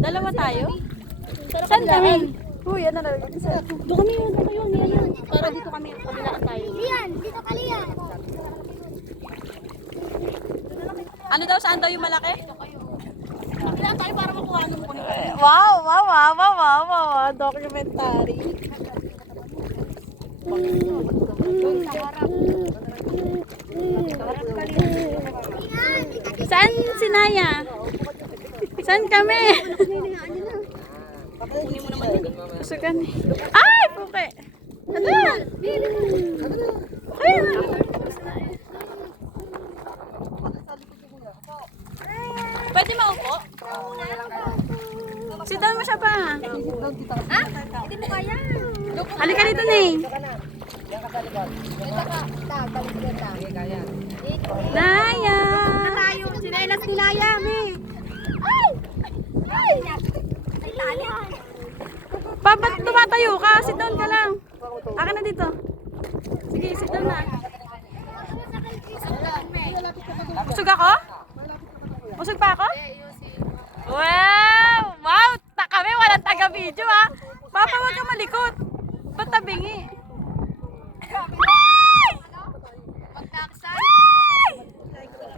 Dalawa tayo? Saan kami? Uy, ano na? Doon kami yun, doon kayo, yan. Para dito kami, kabilaan tayo. Lian, dito ka Lian. Ano daw, saan daw yung malaki? Kabilaan tayo para makuha ng kunin. Wow, wow, wow, wow, wow, wow, documentary. Doon sa harap. Saan si Naya? Saan kami? Kunin mo naman yun. Gusto ka ni... Ay, puke! Ano na? Ayun na. Pwede maupo? Sit-down mo siya pa. Ha? Hindi mo kaya. Halika dito, Ning. Naya! Tayo. Sinelas ni Naya, me. Ay! Ay! Ay, tali. Papa, tumatayo ka. Sit-down ka lang. Akin na dito. Sige, sit-down na. Busog ako? Busog pa ako? Wow! Wow! Kami walang taga-video ha. Papa, huwag ka malikot. Ba't tabingi? Ay! Ay!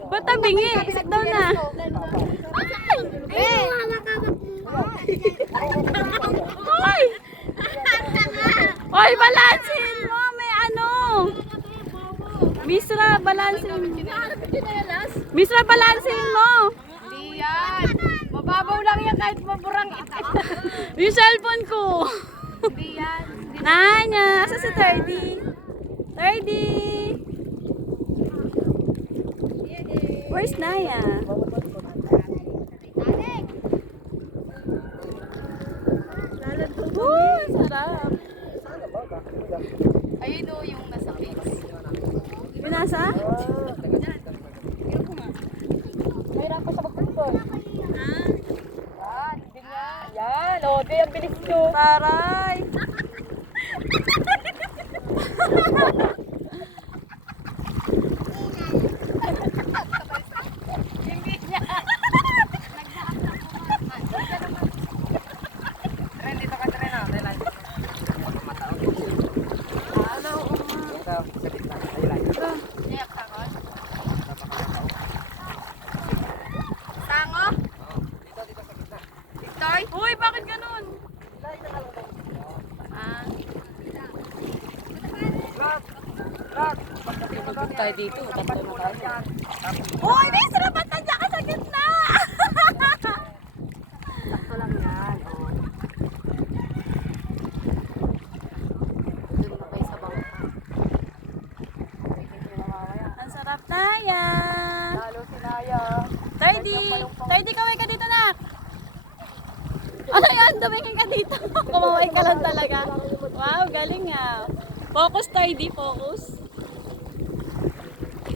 Ba't tabingi? Sit down na. Eh! Ay! Ay, balansin mo. May ano. Misra, balansin. Misra, balansin mo. Hindi yan. Mababaw lang yan kahit maburang ito. Yung cellphone ko. Hindi yan. Nanya, asa si 30? 30. Where's Naya? Uy, sarap. Ayun o, yung nasa face. Yung nasa? Mayroon pa sa magpapon. Yan, ganyan. Yan, o, di ang bilis nyo. Taray. Hindi niya. Tren, dito ka tren ah. Iyak ka ko? Tango? Victoy? Uy, bakit ganun? Ah. Tayo dito, tatlo na tayo. Uy, may sarapan na dyan ka sa gitna. Sakto lang yan. Doon na kayo sa bangka. Ang sarap Naya. Lalo si Naya. 30 kaway ka dito na. Ano yan? Dumingin ka dito. Kumaway ka lang talaga. Wow, galing nga. Focus 30, focus.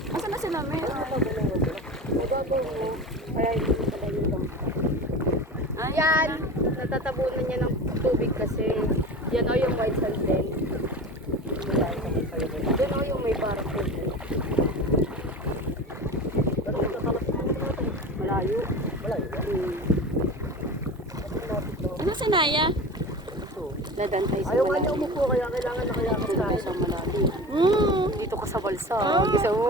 Asan na sila, Mel? Ay, Yan, natatabunan niya ng tubig kasi yan o yung white sand din. Yan o yung may parang tubig. Malayo. ano si Naya? Nadantay sa Ayaw nga malayo. niya umupo, kaya kailangan nakayakas Dito tayo. sa malayo. Dito ka sa balsa. Oh. Isa mo.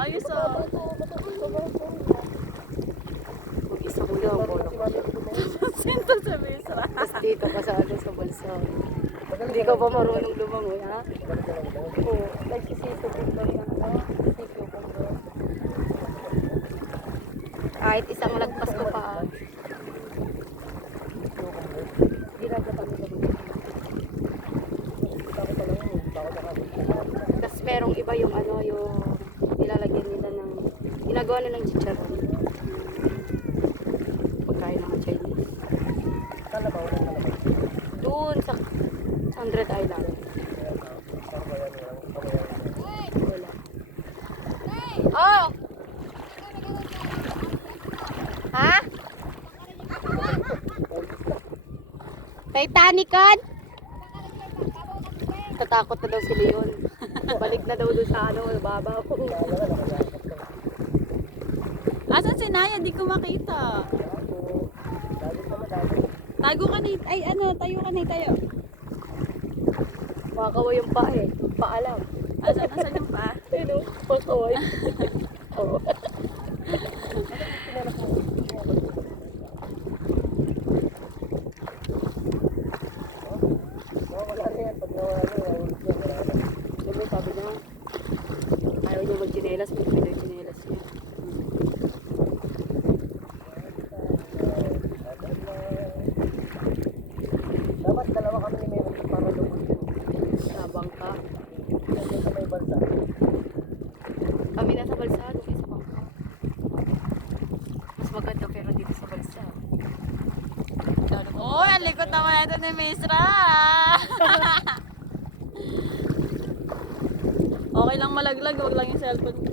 Ayos oh. Isa mo lang. Sinto sa Misra. Tapos dito ka sa sa balsa. Hindi ka pa marunong lumangoy, ha? Oo. Nagsisito ko ba yan? Sisito ko ba? Kahit isang lagpas ko pa. Tapos merong iba yung ano, yung nilalagyan nila ng, ginagawa na ng chicharon. Pagkain ng Chinese. Doon sa 100 Island. Wala. Oh! Ha? Titanic kan? Tatakot na daw si Leon. Balik na daw doon sa ano, babaw. Asan si Naya? Di ko makita. Tago ka na, ay ano, tayo ka na, tayo. Makakaway yung pa eh. Paalam. Asan yung pa? Ano? Pakaway. Oo. Wala na yan. Pag nawala na, wala na. Diba sabi niya, ayaw niya mag-chinelas, mag-pinoy yung chinelas niya. Dapat dalawa kami ni Meron para lumulong. Sabang ka. Nandun sa may bansa. Kami nasa balsa, doon sa bangka. Mas maganda pero dito sa balsa. Oh, ang likot naman ito ni Miss Ra. Okay lang malaglag, wag lang yung cellphone